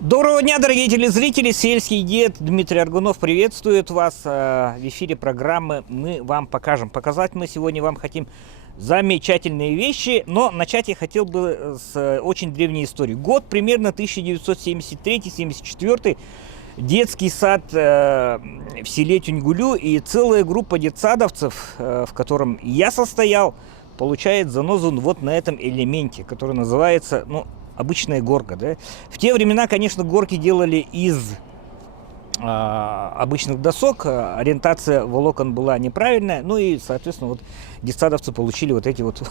Доброго дня, дорогие телезрители! Сельский дед Дмитрий Аргунов приветствует вас в эфире программы «Мы вам покажем». Показать мы сегодня вам хотим замечательные вещи, но начать я хотел бы с очень древней истории. Год примерно 1973-74. Детский сад в селе Тюнгулю и целая группа детсадовцев, в котором я состоял, получает занозу вот на этом элементе, который называется, обычная горка, да. В те времена, конечно, горки делали из обычных досок, ориентация волокон была неправильная, и, соответственно, вот детсадовцы получили вот эти вот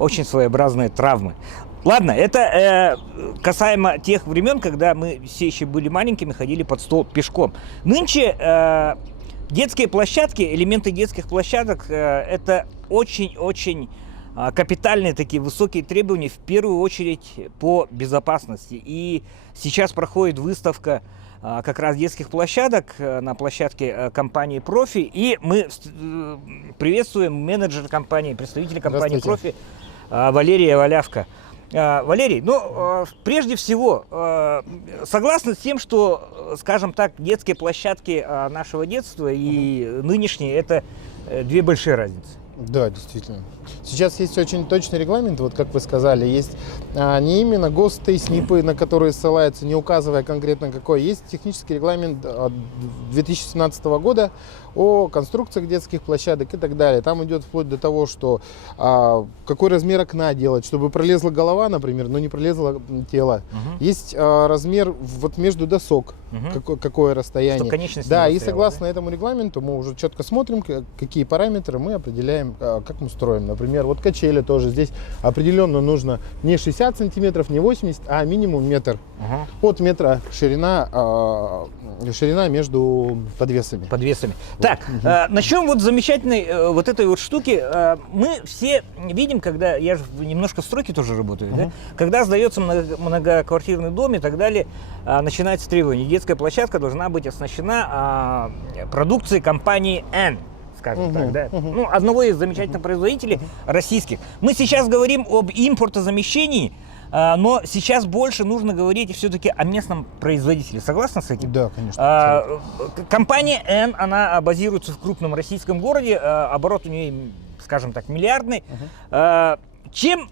очень своеобразные травмы. Ладно, это касаемо тех времен, когда мы все еще были маленькими, ходили под стол пешком. Нынче детские площадки, элементы детских площадок, это очень-очень капитальные такие высокие требования, в первую очередь по безопасности. И сейчас проходит выставка как раз детских площадок на площадке компании «Профи». И мы приветствуем менеджера компании, представителя компании «Профи» Валерия Валявка. Валерий, прежде всего, согласны с тем, что, скажем так, детские площадки нашего детства и нынешние – это две большие разницы? Да, действительно. Сейчас есть очень точный регламент, вот как вы сказали, есть не именно ГОСТы, СНИПы, на которые ссылаются, не указывая конкретно какой. Есть технический регламент 2017 года о конструкциях детских площадок и так далее. Там идет вплоть до того, что какой размер окна делать, чтобы пролезла голова, например, но не пролезло тело. Есть размер вот между досок, какое расстояние. Да, и согласно этому регламенту мы уже четко смотрим, какие параметры мы определяем, как мы строим. Например, вот качели тоже. Здесь определенно нужно не 60 сантиметров, не 80, а минимум метр. От метра ширина между подвесами. Так, начнем вот с замечательной вот этой вот штуки. Мы все видим, когда, я же немножко в стройке тоже работаю, да? Когда сдается многоквартирный дом и так далее, начинается требование. Детская площадка должна быть оснащена продукцией компании N. Скажем так, да? Одного из замечательных производителей российских. Мы сейчас говорим об импортозамещении, но сейчас больше нужно говорить все-таки о местном производителе. Согласны с этим? Да, конечно. Компания N, она базируется в крупном российском городе, оборот у нее, скажем так, миллиардный. Чем?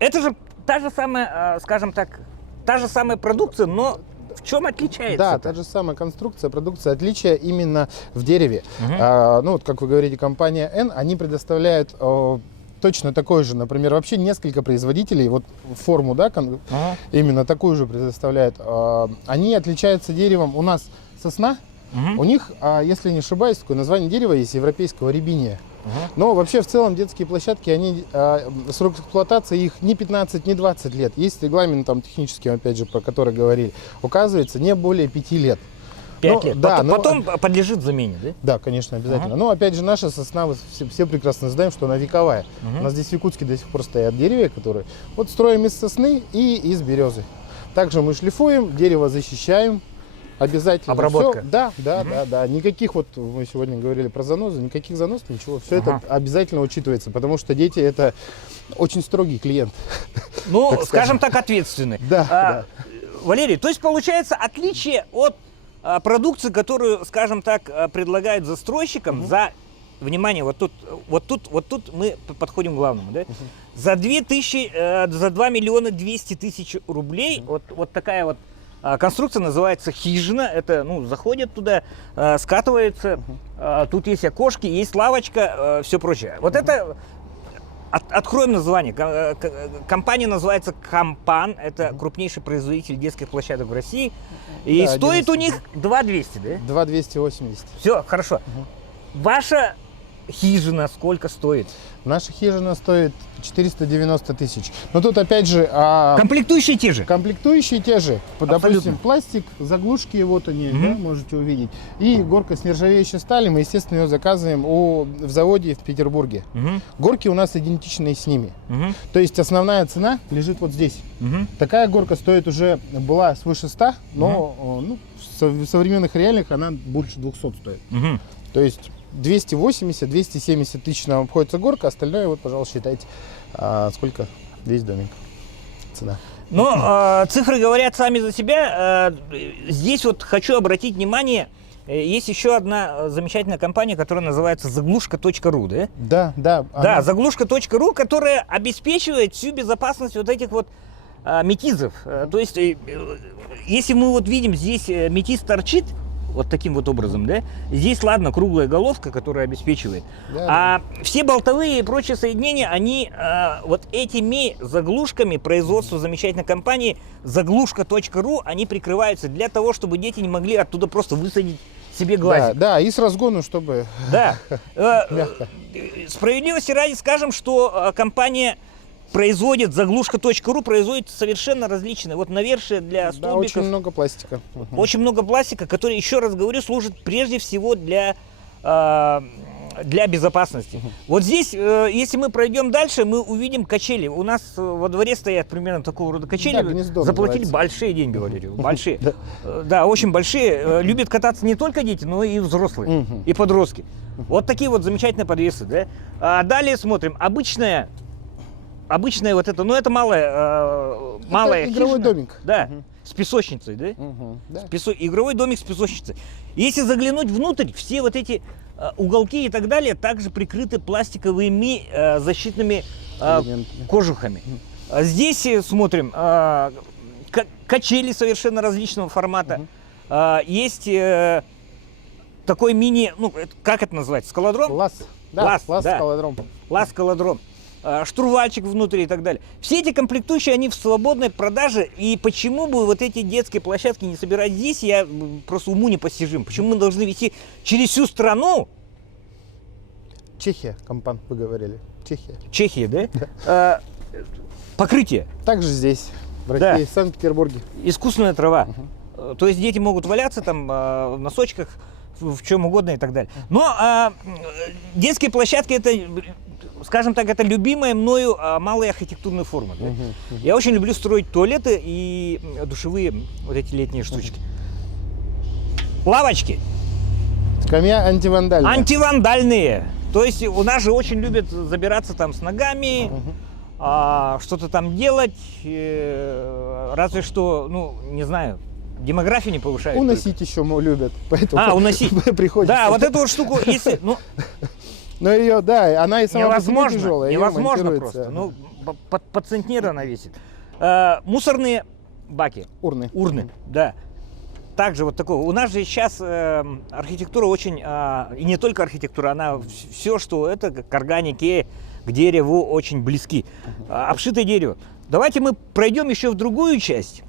Это же та же самая, скажем так, та же самая продукция, но в чем отличается? Да, та же самая конструкция, продукция, отличие именно в дереве. Вот как вы говорите, компания N, они предоставляют точно такой же, например, вообще несколько производителей, вот форму, да, именно такую же предоставляют. Они отличаются деревом. У нас сосна, у них, если не ошибаюсь, такое название дерева есть, европейского рябиния. Но вообще в целом детские площадки, они срок эксплуатации их не 15, не 20 лет. Есть регламент там технический, опять же, про который говорили, указывается не более 5 лет. 5 лет. Да, потом подлежит замене, да? Да, конечно, обязательно. Но опять же, наша сосна, все прекрасно знаем, что она вековая. У нас здесь в Якутске до сих пор стоят деревья, которые вот строим из сосны и из березы. Также мы шлифуем, дерево защищаем. Обязательно. Обработка. Все, да. Никаких, вот мы сегодня говорили про занозы, никаких занос, ничего. Все это обязательно учитывается, потому что дети — это очень строгий клиент. Скажем так, ответственный. Да. Валерий, то есть получается отличие от продукции, которую, скажем так, предлагают застройщикам за, внимание, вот тут мы подходим к главному, да? За 2 миллиона 200 тысяч рублей вот такая вот конструкция называется хижина. Это, заходят туда, скатывается, тут есть окошки, есть лавочка, все прочее. Вот это, откроем название. Компания называется Компан, это крупнейший производитель детских площадок в России. И стоит у них 2200, да? 2280. Все, хорошо. Ваша хижина сколько стоит? Наша хижина стоит 490 тысяч. Но тут опять же... комплектующие те же? Комплектующие те же. Допустим, пластик, заглушки, вот они, да, можете увидеть. И горка с нержавеющей стали. Мы, естественно, ее заказываем в заводе в Петербурге. Горки у нас идентичные с ними. То есть основная цена лежит вот здесь. Такая горка стоит уже, была свыше 100, но в современных реалиях она больше 200 стоит. То есть 280-270 тысяч нам обходится горка, остальное, вот, пожалуйста, считайте, сколько весь домик. Цена. Но цифры говорят сами за себя. Здесь вот хочу обратить внимание, есть еще одна замечательная компания, которая называется заглушка.ру, да? Да, да. Да, заглушка.ру, которая обеспечивает всю безопасность вот этих вот метизов. То есть, если мы вот видим, здесь метиз торчит, вот таким вот образом, да? Здесь, ладно, круглая головка, которая обеспечивает. Да, А все болтовые и прочие соединения, они вот этими заглушками производства замечательной компании заглушка.ру, они прикрываются для того, чтобы дети не могли оттуда просто высадить себе глазик. Да, и с разгону, чтобы... Да. Мягко. Справедливости ради скажем, что компания производит, заглушка.ру производит совершенно различные. Вот навершие для Да, столбиков. очень много пластика. Очень много пластика, который, еще раз говорю, служит прежде всего для безопасности. Вот здесь, если мы пройдем дальше, мы увидим качели. У нас во дворе стоят примерно такого рода качели. Да, гнездо заплатили называется. большие деньги, Валерий, большие. Да, очень большие. Любят кататься не только дети, но и взрослые, и подростки. Вот такие вот замечательные подвесы, да. А далее смотрим. Обычная вот это, ну это малая игровой хижина. домик. Да, с песочницей, да? Да. Игровой домик с песочницей. Если заглянуть внутрь, все вот эти уголки и так далее также прикрыты пластиковыми защитными Элементами. кожухами. Здесь смотрим качели совершенно различного формата. Есть такой мини, ну как это называется, скалодром? Лаз. Да, Лаз, лаз да. скалодром. Лаз-скалодром. Штурвальчик внутри и так далее. Все эти комплектующие, они в свободной продаже. И почему бы вот эти детские площадки не собирать здесь, я просто уму непостижим. Почему мы должны вести через всю страну? Чехия, компан, вы говорили. Чехия. Чехия, да? Покрытие. Также здесь, в Да. России, в Санкт-Петербурге. Искусственная трава. То есть дети могут валяться там в носочках, в чем угодно и так далее. Но детские площадки это, скажем так, это любимая мною малая архитектурная форма. Да? Я очень люблю строить туалеты и душевые вот эти летние штучки. Лавочки. Скамья антивандальная. Антивандальные. То есть у нас же очень любят забираться там с ногами, что-то там делать, разве что, ну, не знаю, демографию не повышает. Уносить еще любят. Поэтому уносить. приходится. Да, вот эту вот штуку, если, ну, Но ее, да, она и сама по себе невозможно, тяжелая. её невозможно монтируется. просто. Ну, под центнер она весит. Мусорные баки, Урны. урны, да. Также вот такого. У нас же сейчас архитектура очень, и не только архитектура, она все, что это к органике, к дереву очень близки. Обшитое дерево. Давайте мы пройдем еще в другую часть.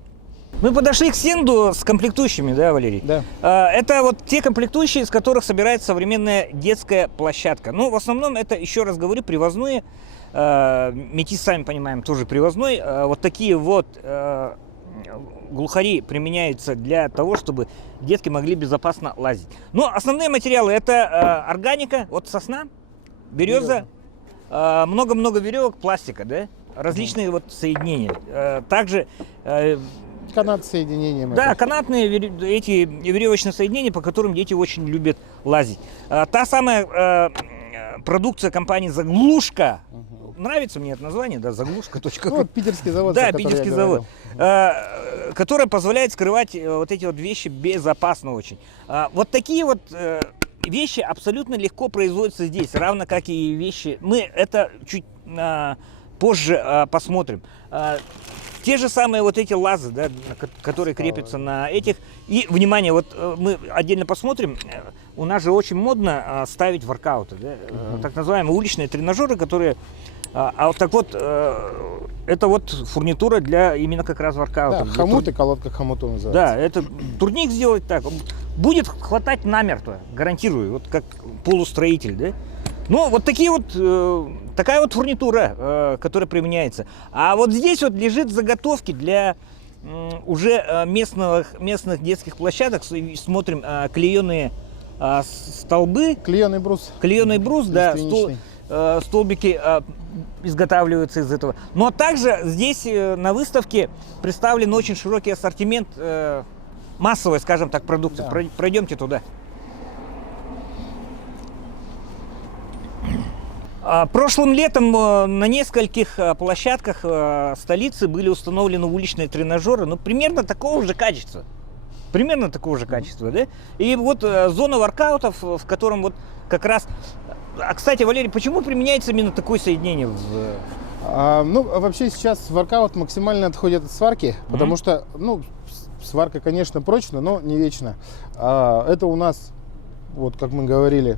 Мы подошли к стенду с комплектующими, да, Валерий? Да. Это вот те комплектующие, из которых собирается современная детская площадка. Ну, в основном это, еще раз говорю, привозные. Метис, сами понимаем, тоже привозной. Вот такие вот глухари применяются для того, чтобы детки могли безопасно лазить. Но основные материалы это органика, вот сосна, береза, много-много веревок, пластика, да? Различные вот соединения. Также Канат с соединением. да, это. канатные эти веревочные соединения, по которым дети очень любят лазить. Та самая продукция компании «Заглушка». Нравится мне это название, да, «Заглушка.ру». Ну, вот питерский завод. Да, про который питерский я завод, говорил. которая позволяет скрывать вот эти вот вещи безопасно очень. Вот такие вот вещи абсолютно легко производятся здесь, равно как и вещи. Мы это чуть позже посмотрим. Те же самые вот эти лазы, да, которые крепятся на этих. И, внимание, вот мы отдельно посмотрим, у нас же очень модно ставить воркауты, да, так называемые уличные тренажеры, которые... вот так вот, это вот фурнитура для именно как раз Да, воркаута. хомут и колодка хомуту называется. Да, это турник сделать так. Будет хватать намертво, гарантирую, вот как полустроитель, да. Ну, вот такие вот, такая вот фурнитура, которая применяется. А вот здесь вот лежит заготовки для уже местных детских площадок. Смотрим, клееные столбы. Клееный брус. Клееный брус, да, Лиственничный. столбики изготавливаются из этого. Но также здесь на выставке представлен очень широкий ассортимент массовой, скажем так, продукции. Да. Пройдемте туда. Прошлым летом на нескольких площадках столицы были установлены уличные тренажеры, ну, примерно такого же качества. Примерно такого же качества, да? И вот зона воркаутов, в котором вот как раз... кстати, Валерий, почему применяется именно такое соединение? Ну, вообще сейчас воркаут максимально отходит от сварки, потому что, ну, сварка, конечно, прочна, но не вечно. Это у нас, вот как мы говорили,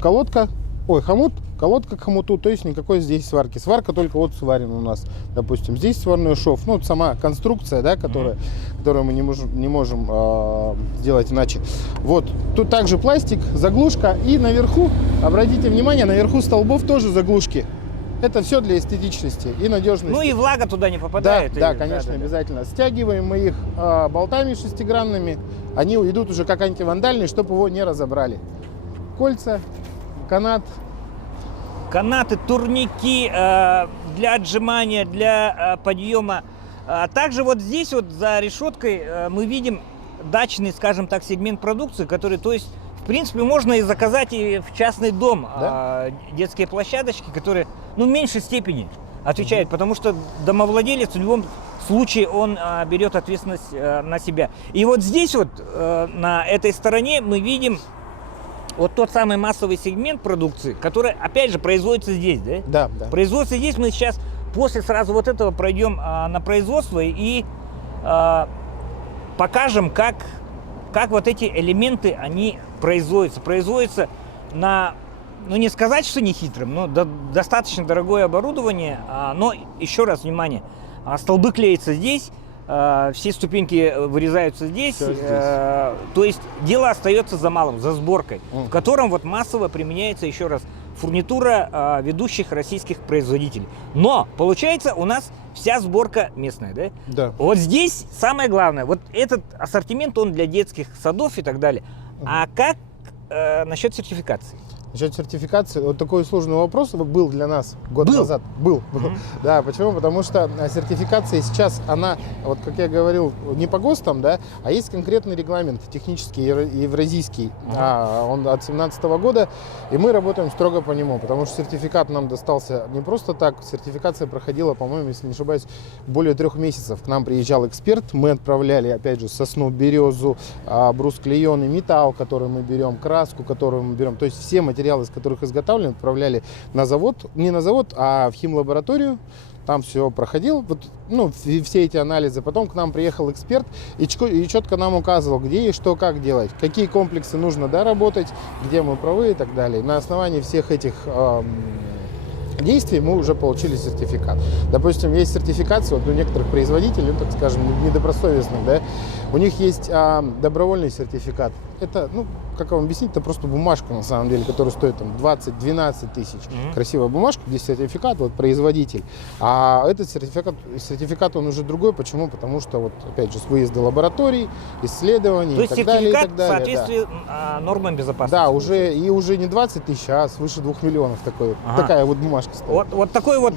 хомут, колодка к хомуту, то есть никакой здесь сварки. Сварка только вот сварена у нас. Допустим, здесь сварной шов, ну, сама конструкция, да, которую мы не можем сделать иначе. Вот, тут также пластик, заглушка, и наверху, обратите внимание, наверху столбов тоже заглушки. Это все для эстетичности и надежности. Ну и влага туда не попадает. Да, конечно, обязательно. Стягиваем мы их болтами шестигранными, они идут уже как антивандальные, чтобы его не разобрали. Кольца, канаты, турники для отжимания, для подъема. Также вот здесь вот за решеткой мы видим дачный, скажем так, сегмент продукции, который, то есть, в принципе, можно и заказать и в частный дом, да? Детские площадочки, которые, ну, в меньшей степени отвечают, потому что домовладелец в любом случае он берет ответственность на себя. И вот здесь вот на этой стороне мы видим вот тот самый массовый сегмент продукции, который, опять же, производится здесь, да? Да. Производится здесь. Мы сейчас после сразу вот этого пройдем на производство и покажем, как вот эти элементы, они производятся. Производятся на, ну, не сказать, что не хитрым, но достаточно дорогое оборудование. Но, еще раз, внимание, столбы клеятся здесь, все ступеньки вырезаются здесь. То есть дело остается за малым, за сборкой, в котором вот массово применяется, еще раз, фурнитура ведущих российских производителей. Но получается у нас вся сборка местная, да? Да. Вот здесь самое главное, вот этот ассортимент, он для детских садов и так далее. А как насчет сертификации? Насчет сертификации, вот такой сложный вопрос был для нас год назад. Был. Да, почему? Потому что сертификация сейчас, она, вот как я говорил, не по ГОСТам, да, а есть конкретный регламент технический, евразийский, он от 2017 года, и мы работаем строго по нему, потому что сертификат нам достался не просто так, сертификация проходила, по-моему, если не ошибаюсь, более 3 месяцев. К нам приезжал эксперт, мы отправляли, опять же, сосну, березу, брус клееный, металл, который мы берем, краску, которую мы берем, то есть все материалы, из которых изготовлены, отправляли на завод, не на завод, а в химлабораторию. Там все проходил, вот, ну, все эти анализы. Потом к нам приехал эксперт и четко нам указывал, где и что, как делать, какие комплексы нужно доработать, где мы правы и так далее. На основании всех этих действий мы уже получили сертификат. Допустим, есть сертификация вот у некоторых производителей, ну, так скажем, недобросовестных, да, у них есть добровольный сертификат. Это, ну, как вам объяснить, это просто бумажка, на самом деле, которая стоит там 20-12 тысяч. Красивая бумажка, где сертификат, вот производитель. А этот сертификат, он уже другой. Почему? Потому что, вот, опять же, с выезда лабораторий, исследований то и так далее. То есть сертификат в соответствии нормам безопасности. Да, уже не 20 тысяч, а свыше 2 миллионов такая вот бумажка стоит. Вот такой вот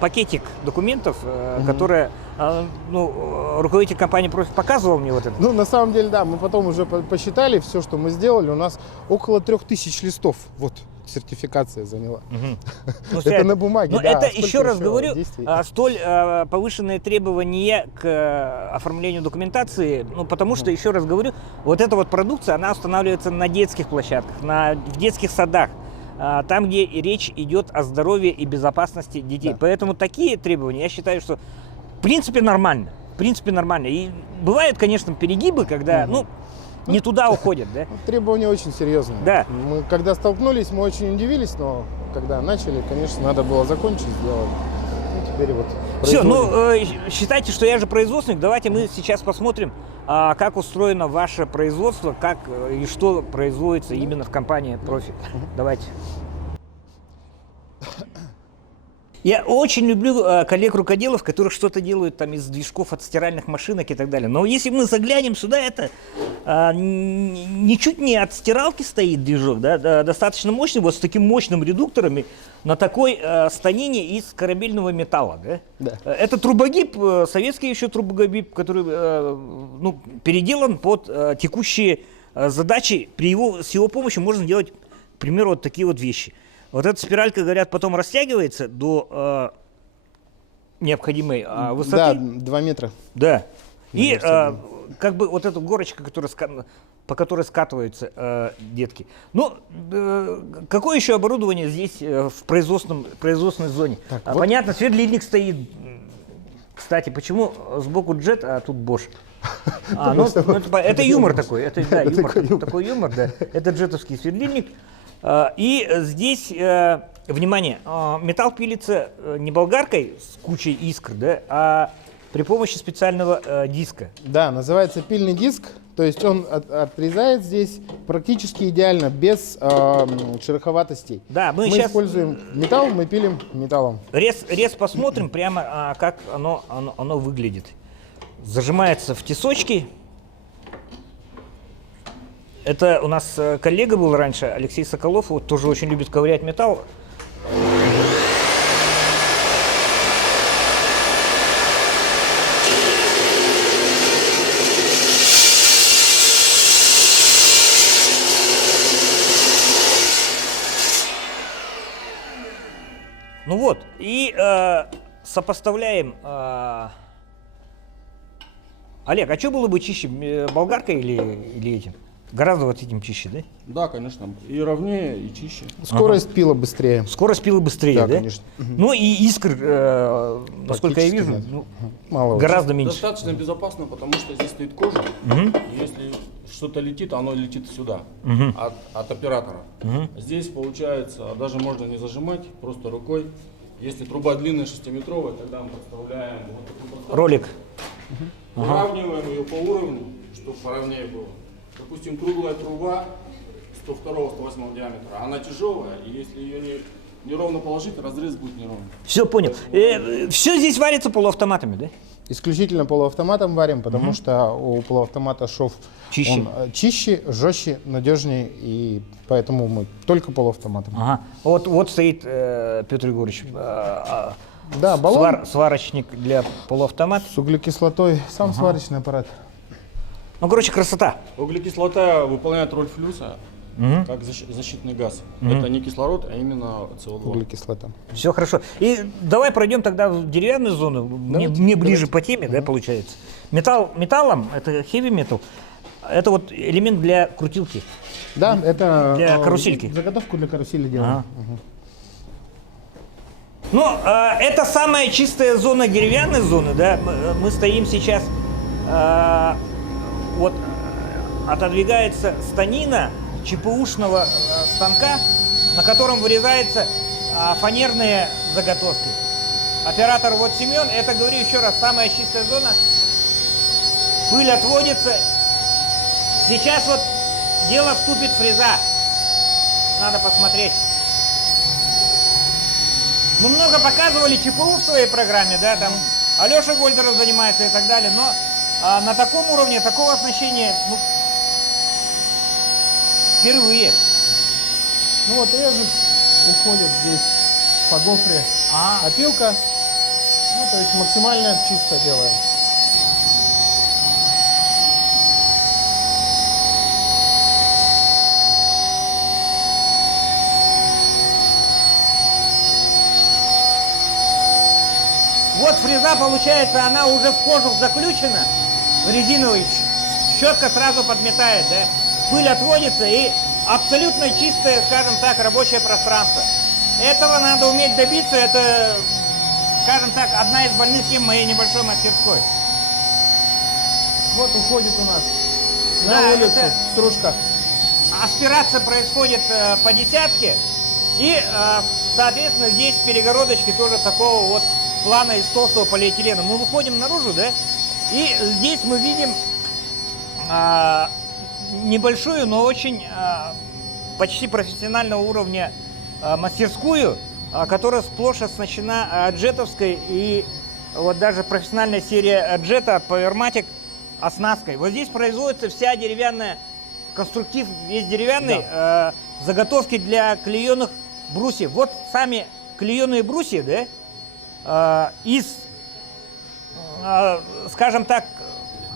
пакетик документов, которые руководитель компании «Профи» показывал мне вот это. Ну, на самом деле, да, мы потом уже посчитали все, что мы сделали. У нас около 3000 листов. Вот, сертификация заняла. Это на бумаге, да. Это, еще раз говорю, столь повышенные требования к оформлению документации, ну, потому что, еще раз говорю, вот эта вот продукция, она устанавливается на детских площадках, в детских садах. Там, где речь идет о здоровье и безопасности детей. Да. Поэтому такие требования, я считаю, что в принципе нормально. В принципе нормально. И бывают, конечно, перегибы, когда не туда уходят. Да? Требования очень серьезные. Да. Мы когда столкнулись, мы очень удивились, но когда начали, конечно, надо было закончить, сделать. И теперь вот все, считайте, что я же производственник. Давайте мы сейчас посмотрим, как устроено ваше производство, как и что производится именно в компании «Профи». Давайте. Я очень люблю коллег-рукоделов, которые что-то делают там из движков от стиральных машинок и так далее. Но если мы заглянем сюда, это ничуть не от стиралки стоит движок, да, достаточно мощный, вот с таким мощным редуктором на такой станине из корабельного металла. Да? Да. Это трубогиб, советский еще трубогиб, который переделан под текущие задачи. С его помощью можно делать примеру, вот такие вот вещи. Вот эта спиралька, говорят, потом растягивается до необходимой Да, высоты. 2 метра. Да. И кажется, как бы вот эта горочка, по которой скатываются детки. Ну, какое еще оборудование здесь в производственной зоне? Так, вот. Понятно, сверлильник стоит. Кстати, почему сбоку джет, а тут Bosch? Это юмор такой. Это да, такой юмор, да. Это джетовский сверлильник. И здесь, внимание, металл пилится не болгаркой с кучей искр, да, а при помощи специального диска. Да, называется пильный диск. То есть он отрезает здесь практически идеально, без шероховатостей. Да, мы мы сейчас используем металл, мы пилим металлом. рез посмотрим прямо, как оно выглядит. Зажимается в тесочки. Это у нас коллега был раньше, Алексей Соколов, вот тоже очень любит ковырять металл. Ну вот, и сопоставляем. Олег, а что было бы чище, болгаркой или этим? Гораздо вот этим чище, да? Да, конечно. И ровнее, и чище. Скорость пила быстрее. Скорость пила быстрее, да? конечно. Ну и искр, насколько я вижу, нет. ну, Мало. гораздо меньше. Достаточно безопасно, потому что здесь стоит кожа. И если что-то летит, оно летит сюда, от оператора. Здесь, получается, даже можно не зажимать, просто рукой. Если труба длинная 6-метровая, тогда мы подставляем вот такую подставку. Ролик. Выравниваем ее по уровню, чтобы поровнее было. Допустим, круглая труба 102-108 диаметра, она тяжелая, и если ее неровно положить, разрез будет неровный. Все понял. Все здесь варится полуавтоматами, да? Исключительно полуавтоматом варим, потому что у полуавтомата шов Чище. он чище, жестче, надежнее, и поэтому мы только полуавтоматом. Ага. Вот стоит Петр Егорович, Да, баллон сварочник для полуавтомата. с углекислотой, сам сварочный аппарат. Ну, короче, красота. Углекислота выполняет роль флюса, как защитный газ. Это не кислород, а именно СО2. Углекислота. Все хорошо. И давай пройдем тогда в деревянную зону. Мне ближе по теме, да, получается. Металлом, это heavy metal, это вот элемент для крутилки. Да, это Для карусельки. заготовку для карусели делаем. Ну, это самая чистая зона деревянной зоны, да. Мы стоим сейчас, вот отодвигается станина ЧПУшного станка, на котором вырезаются фанерные заготовки. Оператор вот Семен, это, говорю еще раз, самая чистая зона. Пыль отводится. Сейчас вот дело вступит фреза. Надо посмотреть. Мы много показывали ЧПУ в своей программе, да, там Алеша Гольдеров занимается и так далее, но на таком уровне, такого оснащения, ну, впервые. Ну вот режет, уходит здесь по гофре опилка. Ну, то есть максимально чисто делаем. Вот фреза, получается, она уже в кожух заключена, резиновый, щетка сразу подметает, да, пыль отводится и абсолютно чистое, скажем так, рабочее пространство. Этого надо уметь добиться, это, скажем так, одна из больных тем моей небольшой мастерской. Вот уходит у нас Да, на улицу это- стружка. Аспирация происходит по десятке, и, соответственно, здесь перегородочки тоже такого вот плана из толстого полиэтилена. Мы выходим наружу, да, и здесь мы видим небольшую, но очень почти профессионального уровня мастерскую, которая сплошь оснащена джетовской, и вот даже профессиональная серия джета от Powermatic оснасткой. Вот здесь производится вся деревянная, конструктив весь деревянный, заготовки для клееных брусьев. Вот сами клееные брусья, да, скажем так,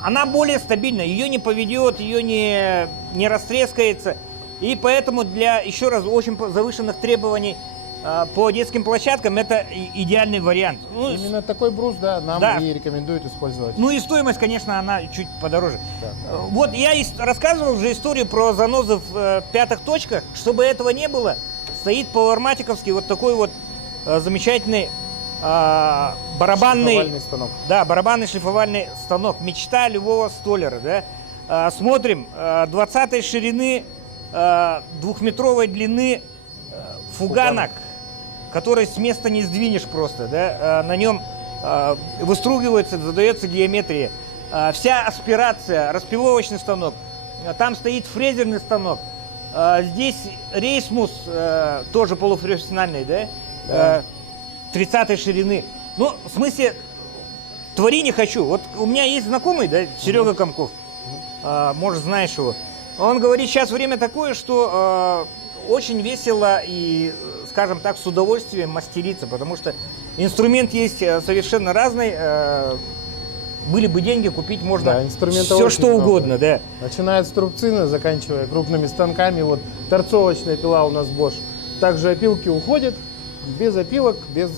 она более стабильна, ее не поведет, ее не растрескается. И поэтому для, еще раз, очень завышенных требований по детским площадкам это идеальный вариант. Ну, Именно такой брус, да, нам да. и рекомендуют использовать. ну и стоимость, конечно, она чуть подороже. Да. Вот я рассказывал уже историю про занозы в пятых точках. Чтобы этого не было, стоит по-арматиковски вот такой вот замечательный барабанный, Шлифовальный станок. да, барабанный шлифовальный станок. Мечта любого столяра, да. Смотрим, 20 ширины, 2-метровой длины фуганок, который с места не сдвинешь просто, да. На нем выстругивается, задается геометрия. Вся аспирация, распиловочный станок. Там стоит фрезерный станок. Здесь рейсмус, тоже полупрофессиональный, да, Да. 30 ширины. Ну, в смысле, твори не хочу. Вот у меня есть знакомый, да, Серега Комков, может, знаешь его. Он говорит, сейчас время такое, что очень весело и, скажем так, с удовольствием мастериться, потому что инструмент есть совершенно разный. Были бы деньги, купить можно Да, инструмента все, очень что много. угодно, да. Начиная от струбцины, заканчивая крупными станками. Вот торцовочная пила у нас Bosch. Также опилки уходят без опилок, без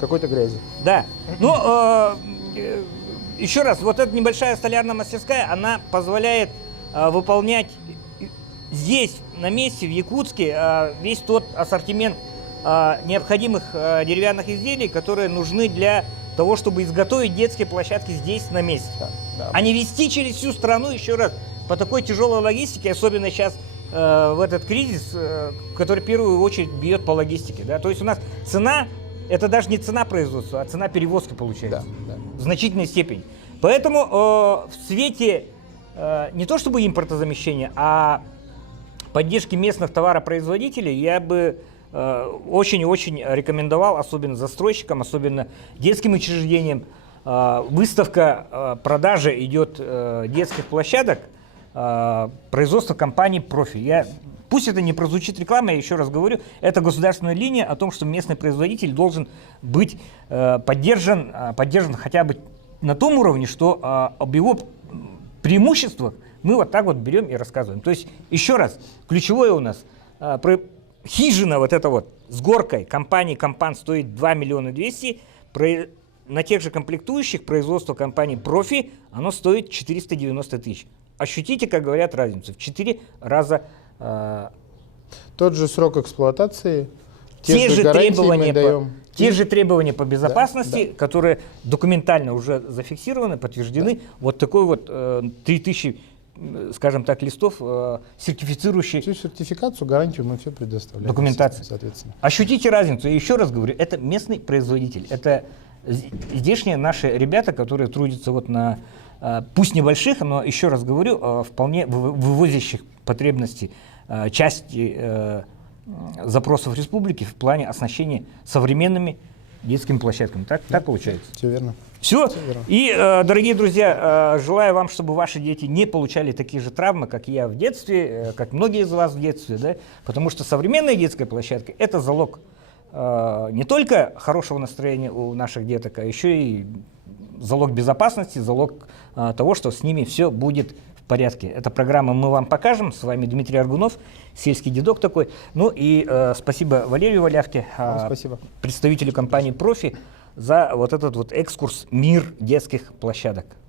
какой-то грязи. Да. Ну, еще раз, вот эта небольшая столярная мастерская, она позволяет выполнять здесь, на месте, в Якутске, весь тот ассортимент необходимых деревянных изделий, которые нужны для того, чтобы изготовить детские площадки здесь, на месте. Да. А не везти через всю страну, еще раз, по такой тяжелой логистике, особенно сейчас в этот кризис, который в первую очередь бьет по логистике. Да? То есть у нас цена, это даже не цена производства, а цена перевозки получается. Да, да. В значительной степени. Поэтому в свете не то чтобы импортозамещения, а поддержки местных товаропроизводителей я бы очень-очень рекомендовал, особенно застройщикам, особенно детским учреждениям. Выставка продажи идет детских площадок, производство компании «Профи». Пусть это не прозвучит реклама, я еще раз говорю, это государственная линия о том, что местный производитель должен быть поддержан хотя бы на том уровне, что об его преимуществах мы вот так вот берем и рассказываем. То есть, еще раз, ключевое у нас, хижина вот эта вот с горкой компании «Компан» стоит 2 200 000, на тех же комплектующих производство компании «Профи» оно стоит 490 000. Ощутите, как говорят, разницу в 4 раза. Тот же срок эксплуатации, Те же требования, мы даем. те же требования по безопасности, да. которые документально уже зафиксированы, подтверждены. Да. Вот такой вот 3000, скажем так, листов, сертифицирующий. Всю сертификацию, гарантию мы все предоставляем. Документация. Соответственно. Ощутите разницу. И еще раз говорю, это местный производитель. Это здешние наши ребята, которые трудятся вот на, пусть небольших, но еще раз говорю, вполне вывозящих потребности части запросов республики в плане оснащения современными детскими площадками. Так получается? Все верно. Все. верно. И, дорогие друзья, желаю вам, чтобы ваши дети не получали такие же травмы, как я в детстве, как многие из вас в детстве, да? Потому что современная детская площадка – это залог не только хорошего настроения у наших деток, а еще и залог безопасности, залог того, что с ними все будет в порядке. Эта программа «Мы вам покажем». С вами Дмитрий Аргунов, сельский дедок такой. Ну и спасибо Валерию Валявке, Спасибо. представителю компании «Профи», за вот этот вот экскурс «Мир детских площадок».